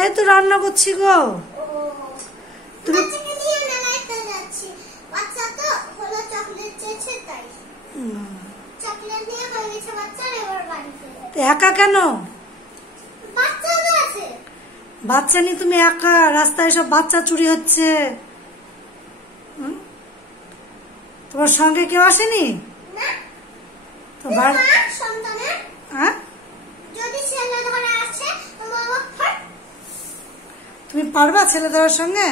এই তো রান্না করছি গো। তুমি একা কেন? বাচ্চা নিয়ে তুমি একা? রাস্তায় সব বাচ্চা চুরি হচ্ছে। তোমার সঙ্গে কেউ আসেনি? তুমি পারবা ছেলে ধরার সঙ্গে?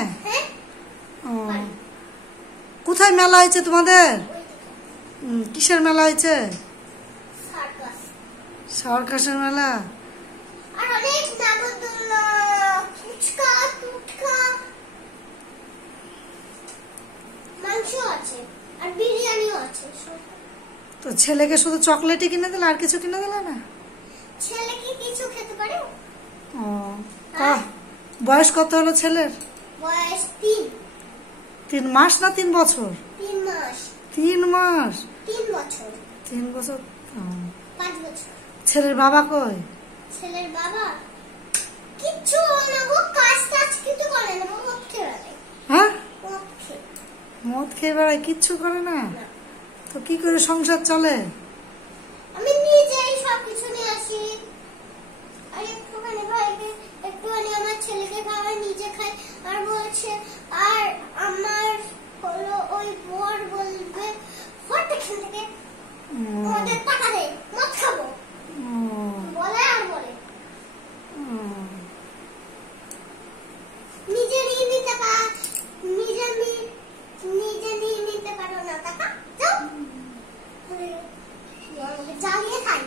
কোথায় মেলা হয়েছে তোমাদের? কিসের মেলা হয়েছে? সার্কাসের মেলা। তো ছেলেকে শুধু চকলেটই কিনে দিলে, আর কিছু কিনে দিলে না? ছেলে কি কিছু খেতে পারে? বয়স কত হলো ছেলের? বয়স 3। 3 মাস না 3 বছর? 3 মাস। 3 মাস? 3 বছর। 3 বছর। 5 বছর। ছেলের বাবা কই? ছেলের বাবা কিচ্ছু না গো, কাজ কিছু করে না, মদ খেয়ে বেড়ায়। হ্যাঁ, মদ খেয়ে বেড়ায়, কিচ্ছু করে না? তো কি করে সংসার চলে? আমি নিজেই সবকিছু নিয়ে আসি, আর একটুখানি ভাইকে একটুখানি আমার ছেলেকে খাওয়াই, নিজে খাই। আর বলছে, আর আমার হলো ওই বর বলবে হট এখান থেকে, আমাদের টাকা দে, মদ খাবো বলে। আর বলে নিজে নিয়ে নিতে পার, নিজে নিয়ে নিতে পারো না টাকা, যাও জ্বালিয়ে খাই।